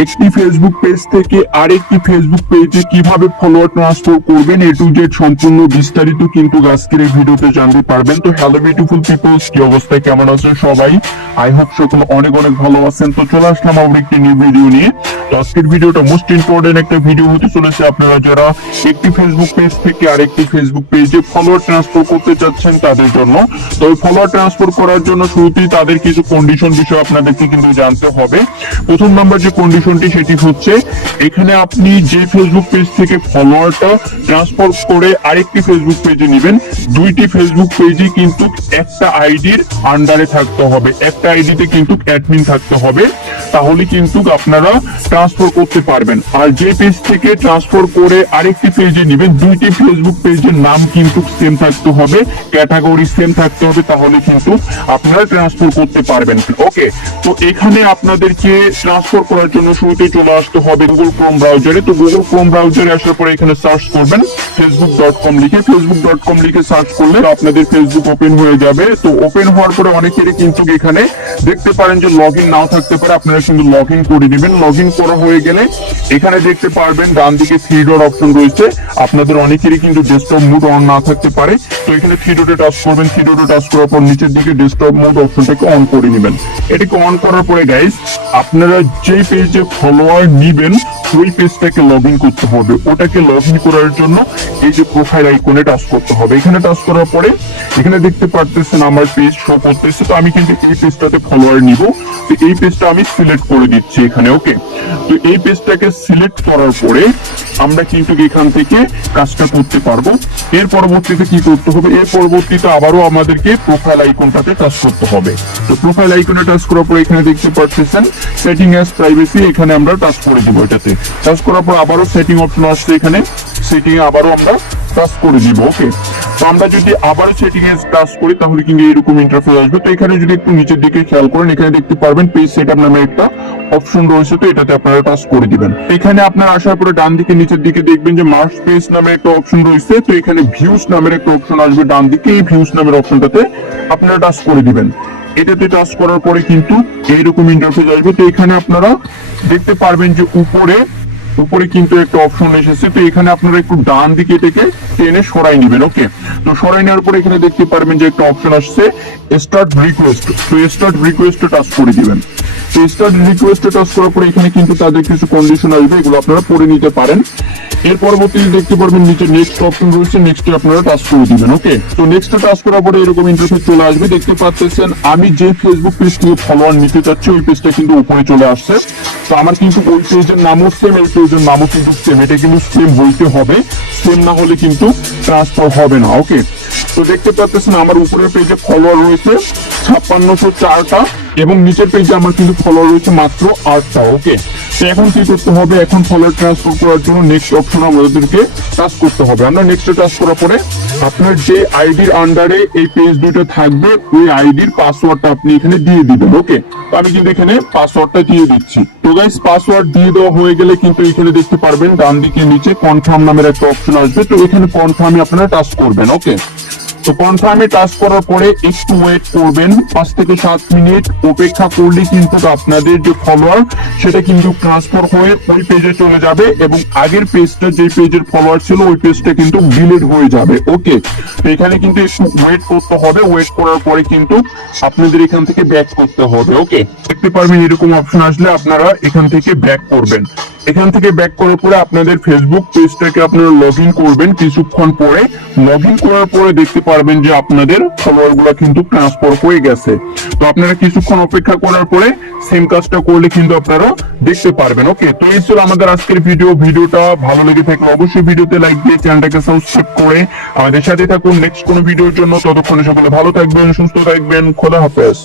একটি Facebook page থেকে আরেকটি ফেসবুক পেজে কিভাবে ফলোয়ার ট্রান্সফার করবেন এ টু জেড সম্পূর্ণ বিস্তারিত কিন্তু আজকের এই ভিডিওতে জানতে পারবেন। তো হ্যালো বিউটিফুল পিপলস, কি অবস্থায়, কেমন আছেন সবাই? আই হোপ সকলে অনেক অনেক ভালো আছেন। তো চলে আসলাম আবার একটি নিউ ভিডিও নিয়ে। তো আজকের ভিডিওটা মোস্ট ইম্পর্টেন্ট একটা ভিডিও হতে চলেছে। আপনারা যারা একটি ফেসবুক পেজ থেকে আরেকটি ফেসবুক পেজে ফলোয়ার ট্রান্সফার করতে চাচ্ছেন তাদের জন্য। তো ফলোয়ার ট্রান্সফার করার জন্য শুরুতেই তাদের কিছু কন্ডিশন বিষয় আপনাদেরকে কিন্তু জানতে হবে। প্রথম নাম্বার যে কন্ডিশনটি সেটি হচ্ছে, এখানে আপনি যে ফেসবুক পেজ থেকে ফলোয়ারটা ট্রান্সফার করে আরেকটি ফেসবুক পেজে নেবেন, দুইটি ফেসবুক পেজই কিন্তু একটা আইডির আন্ডারে থাকতে হবে, একটা আইডিতে কিন্তু অ্যাডমিন থাকতে হবে, তাহলে কিন্তু আপনারা ট্রান্সফার করতে পারবেন। আর যে পেজ থেকে ট্রান্সফার করে আরেকটি পেজে নেবেন, দুইটি ফেসবুক পেজের নাম কিন্তু সেম থাকতে হবে, ক্যাটাগরি সেম থাকতে হবে, তাহলে কিন্তু আপনারা ট্রান্সফার করতে পারবেন। ওকে, তো এখানে আপনাদেরকে ট্রান্সফার করার জন্য শুরুতেই চলে আসতে হবে গুগল ক্রোম ব্রাউজারে। তো গুগল ক্রোম ব্রাউজারে আসার পরে এখানে সার্চ করবেন facebook.com লিখে। facebook.com লিখে সার্চ করলে আপনাদের ফেসবুক ওপেন হয়ে যাবে। তো ওপেন হওয়ার পরে অনেকেরই কিন্তু এখানে দেখতে পারেন যে লগইন নাও থাকতে পারে, আপনারা কিন্তু লগইন করে নেবেন। লগইন করা হয়ে গেলে এখানে দেখতে পারবেন ডান দিকে থ্রি ডট অপশন রয়েছে। আপনাদের অনেকেরই কিন্তু ডেস্কটপ মোড অন না থাকতে পারে, তো এখানে থ্রি ডটে টাচ করবেন। থ্রি ডটে টাচ করার পর নিচের দিকে ডেস্কটপ মোড অপশনটাকে অন করে নেবেন। এটাকে অন করার পরে গাইস, আপনারা যে পেজে ফলোয়ার নিবেন ওই পেজটাকে লগইন করতে হবে। ওটাকে লগইন করার জন্য এই যে প্রোফাইল আইকনে টাচ করতে হবে। এখানে টাচ করার পরে এখানে দেখতে পারতেছেন আমার পেজ শো করতেছে। তো আমি কিন্তু এই পেজটাতে ফলোয়ার নিব, তো এই পেজটা আমি সিলেক্ট করে দিচ্ছি এখানে। ওকে, তো এই পেজটাকে সিলেক্ট করার পরে আমরা কিন্তু এখান থেকে কাজটা করতে পারবো। এর পরবর্তীতে কি করতে হবে, এর পরবর্তীতে আবারও আমাদেরকে প্রোফাইল আইকনটাতে টাচ করতে হবে। তো প্রোফাইল আইকনে টাচ করার পর এখানে দেখতে পাচ্ছেন সেটিং অ্যাজ প্রাইভেসি, এখানে আমরা টাচ করে দিব। এটাতে টাচ করার পর আবারও সেটিং অপশন আসছে, এখানে সেটিং আবারও আমরা টাচ করে দিব। ওকে, তো আমরা যদি আবারও সেটিং এ টাচ করি তাহলে কিন্তু এরকম ইন্টারফেস আসবে। তো এখানে যদি একটু নিচের দিকে খেয়াল করেন, এখানে দেখতে পারবেন পেজ সেটআপ নামে একটা অপশন রয়েছে। তো এটাতে আপনারা টাচ করে দিবেন। এখানে আপনারা আসার পরে ডান দিকে নিচের দিকে দেখবেন যে মার্জ পেজ নামে একটা অপশন রয়েছে। তো এখানে ভিউজ নামের একটা অপশন আসবে ডান দিকে, এই ভিউজ নামের অপশনটাতে আপনারা টাচ করে দিবেন। এটাতে টাচ করার পরে কিন্তু এইরকম ইন্টারফেস আসবে। তো এখানে আপনারা দেখতে পারবেন যে উপরে কিন্তু একটা অপশন এসেছে। তো এখানে আপনারা একটু ডান দিকে এটাকে টেনে সরাই নেবেন। ওকে, তো সরাই নেওয়ার পরে এখানে দেখতে পারবেন যে একটা অপশন আসছে স্টার্ট রিকোয়েস্ট। তো স্টার্ট রিকোয়েস্টে টাচ করে দিবেন। তো স্টার্ট রিকোয়েস্টে টাচ করার পরে এখানে কিন্তু তাদের কিছু কন্ডিশন আসবে, এগুলো আপনারা পড়ে নিতে পারেন। এর পরবর্তীতে দেখতে পারবেন নিচে নেক্সট অপশন রয়েছে, নেক্সটে আপনারা টাচ করে দিবেন। ওকে, তো নেক্সটে টাচ করার পরে এরকম ইন্টারফেস চলে আসবে। দেখতে পাচ্ছেন আমি যে ফেসবুক পেজ থেকে ফলোয়ার নিতে চাচ্ছি ওই পেজটা কিন্তু উপরে চলে আসছে। তো আমার কিন্তু ওই পেজের নামও সেম, এই পেজের নামও কিন্তু সেম, এটা কিন্তু সেম বলতে হবে, সেম না হলে কিন্তু ট্রান্সফার হবে না। ওকে, তো দেখতে পাচ্ছেন আমার উপরের পেজে ফলোয়ার রয়েছে 5604টা এবং নিচের পেজে আমার কিন্তু ফলোয়ার রয়েছে মাত্র 8টা। ওকে, তো এখন কি করতে হবে, এখন ফলোয়ার ট্রান্সফার করার জন্য নেক্সট অপশন আমাদেরকে টাচ করতে হবে। আমরা নেক্সটে টাচ করার পরে আপনার যে আইডির আন্ডারে এই পেজ দুটো থাকবে ওই আইডির পাসওয়ার্ডটা আপনি এখানে দিয়ে দিবেন। ওকে, তো আমি কিন্তু এখানে পাসওয়ার্ডটা দিয়ে দিচ্ছি। তো গাইস, পাসওয়ার্ড দিয়ে দেওয়া হয়ে গেলে কিন্তু এখানে দেখতে পারবেন ডান দিকে নিচে কনফার্ম নামের একটা অপশন আসবে। তো এখানে কনফার্মে আপনারা টাচ করবেন। ওকে, তো কনফার্মে টাচ করার পরে একটু ওয়েট করবেন, 5 থেকে 7 মিনিট অপেক্ষা করলে কিন্তু আপনাদের যে ফলোয়ার সেটা কিন্তু ট্রান্সফার হয়ে ওই পেজে চলে যাবে এবং আগের পেজটা যে পেজের ফলোয়ার ছিল ওই পেজটা কিন্তু ডিলিট হয়ে যাবে। ওকে, তো এখানে কিন্তু একটু ওয়েট করতে হবে। ওয়েট করার পরে কিন্তু আপনাদের এখান থেকে ব্যাক করতে হবে। ওকে, দেখতে পারবেন এরকম অপশন আসলে আপনারা এখান থেকে ব্যাক করবেন। এখান থেকে ব্যাক করার পরে আপনাদের ফেসবুক পেজটাকে আপনারা লগইন করবেন। কিছুক্ষণ পরে লগইন করার পরে দেখতে পারবেন যে আপনাদের ফলোয়ার গুলা কিন্তু ট্রান্সফার হয়ে গেছে। তো আপনারা কিছুক্ষণ অপেক্ষা করার পরে সেম কাজটা করলে কিন্তু আপনারা দেখতে পারবেন। ওকে, তো এই ছিল আমাদের আজকের ভিডিওটা ভালো লেগে থাকলে অবশ্যই ভিডিওতে লাইক দিয়ে চ্যানেলটাকে সাবস্ক্রাইব করে আমাদের সাথে থাকুন নেক্সট কোনো ভিডিওর জন্য। ততক্ষণে সকলে ভালো থাকবেন, সুস্থ থাকবেন, খোদা হাফেজ।